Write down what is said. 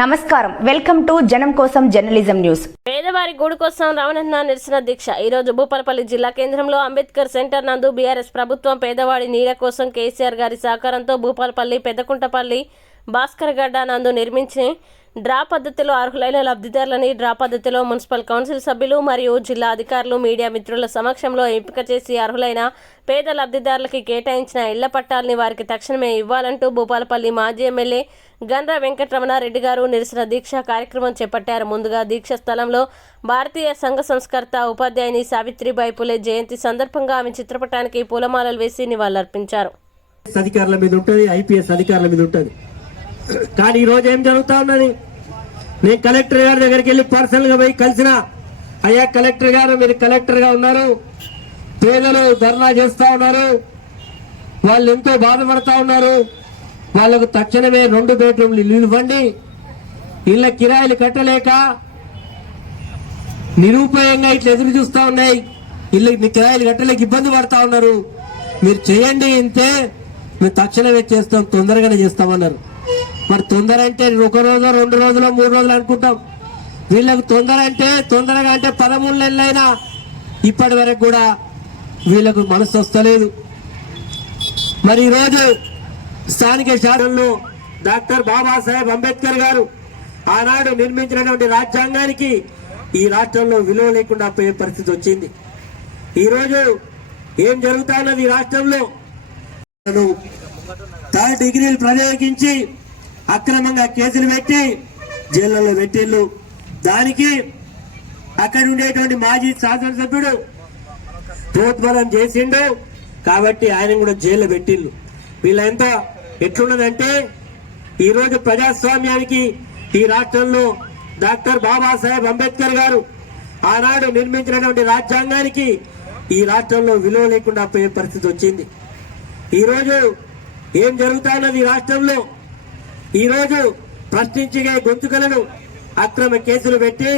నమస్కారం. Welcome to జనం కోసం జర్నలిజం న్యూస్. పేదవారి గూడు కోసం రమణన్న నిరసన దీక్ష. ఈ రోజు భూపాలపల్లి జిల్లా కేంద్రంలో అంబేద్కర్ సెంటర్ నందు బీఆర్ఎస్ ప్రభుత్వం పేదవాడి నీడ కోసం కేసీఆర్ గారి సహకారంతో భూపాలపల్లి పెద్దకుంటపల్లి భాస్కర్ గడ్డ నందు నిర్మించి డ్రా పద్ధతిలో అర్హులైన లబ్ధిదారులని డ్రా పద్ధతిలో మున్సిపల్ కౌన్సిల్ సభ్యులు మరియు జిల్లా అధికారులు మీడియా మిత్రుల సమక్షంలో ఎంపిక చేసి అర్హులైన పేద లబ్ధిదారులకి కేటాయించిన ఇళ్ళ పట్టాలని వారికి తక్షణమే ఇవ్వాలంటూ భూపాలపల్లి మాజీ ఎమ్మెల్యే గండ్ర వెంకటరమణారెడ్డి గారు నిరసన దీక్ష కార్యక్రమం చేపట్టారు. ముందుగా దీక్ష స్థలంలో భారతీయ సంఘ సంస్కర్త ఉపాధ్యాయుని సావిత్రిబాయి పులే జయంతి సందర్భంగా ఆమె చిత్రపటానికి పూలమాలలు వేసి నివాళులర్పించారు. అధికారుల మీద ఉంటుంది ఐపీఎస్ అధికారుల మీద ఉంటుంది. కానీ ఈరోజు రోజు ఏం జరుగుతా ఉన్నది? నేను కలెక్టర్ గారి దగ్గరికి వెళ్ళి పర్సనల్గా పోయి కలిసిన అయ్యా కలెక్టర్ గారు మీరు కలెక్టర్గా ఉన్నారు. పేదలు ధర్నా చేస్తా ఉన్నారు. వాళ్ళు ఎంతో బాధపడతా ఉన్నారు. వాళ్ళకు తక్షణమే రెండు బెడ్రూమ్లు ఇల్లు ఇవ్వండి. ఇళ్ళ కిరాయిలు కట్టలేక నిరుపయోగంగా ఇట్లా ఎదురు చూస్తూ ఉన్నాయి. ఇల్లు కిరాయిలు కట్టలేక ఇబ్బంది పడతా ఉన్నారు. మీరు చేయండి ఇంతే. మేము తక్షణమే చేస్తాం తొందరగానే చేస్తామన్నారు. మరి తొందర అంటే ఒక రోజు రెండు రోజులు మూడు రోజులు అనుకుంటాం. వీళ్ళకు తొందర అంటే తొందరగా అంటే పదమూడు నెలలైనా ఇప్పటి వరకు కూడా వీళ్ళకు మనసు వస్తలేదు. మరి ఈరోజు స్థానిక శాసనంలో డాక్టర్ బాబాసాహెబ్ అంబేద్కర్ గారు ఆనాడు నిర్మించినటువంటి రాజ్యాంగానికి ఈ రాష్ట్రంలో విలువ లేకుండా పోయే పరిస్థితి వచ్చింది. ఈరోజు ఏం జరుగుతా ఉన్నది ఈ రాష్ట్రంలో? థర్డ్ డిగ్రీలు ప్రయోగించి అక్రమంగా కేసులు పెట్టి జైళ్ళలో పెట్టిళ్ళు. దానికి అక్కడ ఉండేటువంటి మాజీ శాసనసభ్యుడు ప్రోద్బలం చేసిండు. కాబట్టి ఆయన కూడా జైల్లో పెట్టిళ్ళు. వీళ్ళంతా ఎట్లున్నదంటే ఈరోజు ప్రజాస్వామ్యానికి ఈ రాష్ట్రంలో డాక్టర్ బాబాసాహెబ్ అంబేద్కర్ గారు ఆనాడు నిర్మించినటువంటి రాజ్యాంగానికి ఈ రాష్ట్రంలో విలువ లేకుండా పోయే పరిస్థితి వచ్చింది. ఈరోజు ఏం జరుగుతా ఉన్నది ఈ రాష్ట్రంలో? ఈరోజు ప్రశ్నించే గొంతుకలను అక్రమ కేసులు పెట్టి